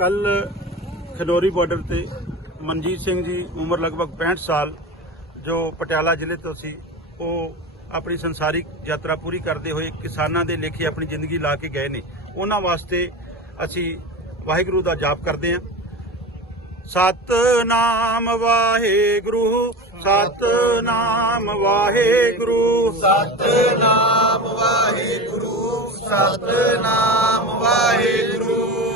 ਕੱਲ ਖਨੌਰੀ ਬਾਰਡਰ ਤੇ ਮਨਜੀਤ ਸਿੰਘ ਜੀ ਉਮਰ ਲਗਭਗ 65 ਸਾਲ, ਜੋ ਪਟਿਆਲਾ ਜ਼ਿਲ੍ਹੇ ਤੋਂ ਸੀ, ਉਹ ਆਪਣੀ ਸੰਸਾਰਿਕ ਯਾਤਰਾ ਪੂਰੀ ਕਰਦੇ ਹੋਏ ਕਿਸਾਨਾਂ ਦੇ ਲੇਖੇ ਆਪਣੀ ਜ਼ਿੰਦਗੀ ਲਾ ਕੇ ਗਏ ਨੇ। ਉਹਨਾਂ ਵਾਸਤੇ ਅਸੀਂ ਵਾਹਿਗੁਰੂ ਦਾ ਜਾਪ ਕਰਦੇ ਹਾਂ। ਸਤਨਾਮ ਵਾਹਿਗੁਰੂ ਸਤਨਾਮ ਵਾਹਿਗੁਰੂ। ਸਤਨਾਮ ਵਾਹਿਗੁਰੂ ਸਤਨਾਮ ਵਾਹਿਗੁਰੂ।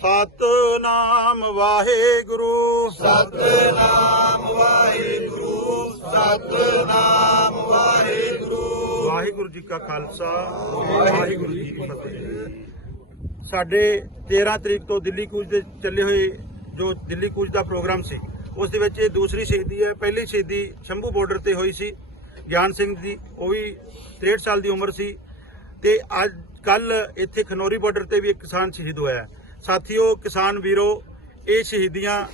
ਸਤਨਾਮ ਵਾਹਿਗੁਰੂ। ਸਤਨਾਮ ਵਾਹਿਗੁਰੂ ਸਤਨਾਮ ਵਾਹਿਗੁਰੂ। ਵਾਹਿਗੁਰੂ ਜੀ ਕਾ ਖਾਲਸਾ ਵਾਹਿਗੁਰੂ ਜੀ ਕੀ ਫਤਿਹ। ਸਾਡੇ 13 ਤਰੀਕ ਤੋਂ ਦਿੱਲੀ ਕੂਚ ਦੇ ਚੱਲੇ ਹੋਏ ਜੋ ਦਿੱਲੀ ਕੂਚ ਦਾ ਪ੍ਰੋਗਰਾਮ ਸੀ ਉਸ ਦੇ ਵਿੱਚ ਇਹ ਦੂਸਰੀ ਸ਼ਹੀਦੀ ਹੈ। ਪਹਿਲੀ ਸ਼ਹੀਦੀ ਸ਼ੰਭੂ ਬਾਰਡਰ ਤੇ ਹੋਈ ਸੀ ਗਿਆਨ ਸਿੰਘ ਦੀ ਉਹ ਵੀ 63 ਸਾਲ ਦੀ ਉਮਰ ਸੀ। ਤੇ ਅੱਜ ਕੱਲ ਇੱਥੇ ਖਨੌਰੀ ਬਾਰਡਰ ਤੇ ਵੀ ਇੱਕ ਕਿਸਾਨ ਸ਼ਹੀਦ ਹੋਇਆ ਹੈ। ਸਾਥੀਓ, ਕਿਸਾਨ ਵੀਰੋ, ਇਹ ਸ਼ਹੀਦੀਆਂ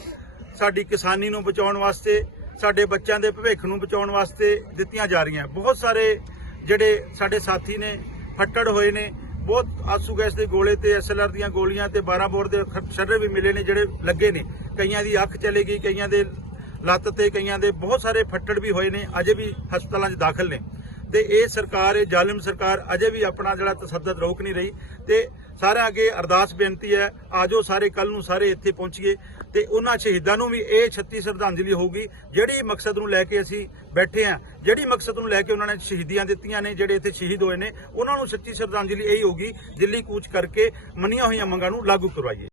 ਸਾਡੀ ਕਿਸਾਨੀ ਨੂੰ ਬਚਾਉਣ ਵਾਸਤੇ, ਸਾਡੇ ਬੱਚਿਆਂ ਦੇ ਭਵਿੱਖ ਨੂੰ ਬਚਾਉਣ ਵਾਸਤੇ ਦਿੱਤੀਆਂ ਜਾ ਰਹੀਆਂ। ਬਹੁਤ ਸਾਰੇ ਜਿਹੜੇ ਸਾਡੇ ਸਾਥੀ ਨੇ, ਫੱਟੜ ਹੋਏ ਨੇ, ਬਹੁਤ ਆਸੂ ਗੈਸ ਦੇ ਗੋਲੇ ਤੇ ਐਸਐਲਆਰ ਦੀਆਂ ਗੋਲੀਆਂ ਤੇ 12 ਬੋਰ ਦੇ ਖ- ਵੀ ਮਿਲੇ ਨੇ ਜਿਹੜੇ ਲੱਗੇ ਨੇ। ਕਈਆਂ ਦੀ ਅੱਖ ਚਲੇ ਗਈ, ਕਈਆਂ ਦੇ ਲੱਤ ਤੇ, ਕਈਆਂ ਦੇ ਬਹੁਤ ਸਾਰੇ ਫੱਟੜ ਵੀ ਹੋਏ ਨੇ, ਅਜੇ ਵੀ ਹਸਪਤਾਲਾਂ 'ਚ ਦਾਖਲ ਨੇ। ਤੇ ਇਹ ਸਰਕਾਰ, ਇਹ ਜ਼ਾਲਿਮ ਸਰਕਾਰ ਅਜੇ ਵੀ ਆਪਣਾ ਜਿਹੜਾ ਤਸੱਦਦ ਰੋਕ ਨਹੀਂ ਰਹੀ ਤੇ ਸਾਰਿਆਂ ਅੱਗੇ ਅਰਦਾਸ ਬੇਨਤੀ ਹੈ, ਆਜੋ ਸਾਰੇ ਕੱਲ ਨੂੰ ਸਾਰੇ ਇੱਥੇ ਪਹੁੰਚੀਏ ਤੇ ਉਹਨਾਂ ਸ਼ਹੀਦਾਂ ਨੂੰ ਵੀ ਇਹ 36 ਸ਼ਰਧਾਂਜਲੀ ਹੋਊਗੀ। ਜਿਹੜੀ ਮਕਸਦ ਨੂੰ ਲੈ ਕੇ ਅਸੀਂ ਬੈਠੇ ਆ ਜਿਹੜੀ ਮਕਸਦ ਨੂੰ ਲੈ ਕੇ ਉਹਨਾਂ ਨੇ ਸ਼ਹੀਦੀਆਂ ਦਿੱਤੀਆਂ ਨੇ, ਜਿਹੜੇ ਇੱਥੇ ਸ਼ਹੀਦ ਹੋਏ ਨੇ, ਉਹਨਾਂ ਨੂੰ ਸੱਚੀ ਸ਼ਰਧਾਂਜਲੀ ਇਹੀ ਹੋਊਗੀ ਦਿੱਲੀ ਕੂਚ ਕਰਕੇ ਮੰਨੀਆਂ ਹੋਈਆਂ ਮੰਗਾਂ ਨੂੰ ਲਾਗੂ ਕਰਵਾਈਏ।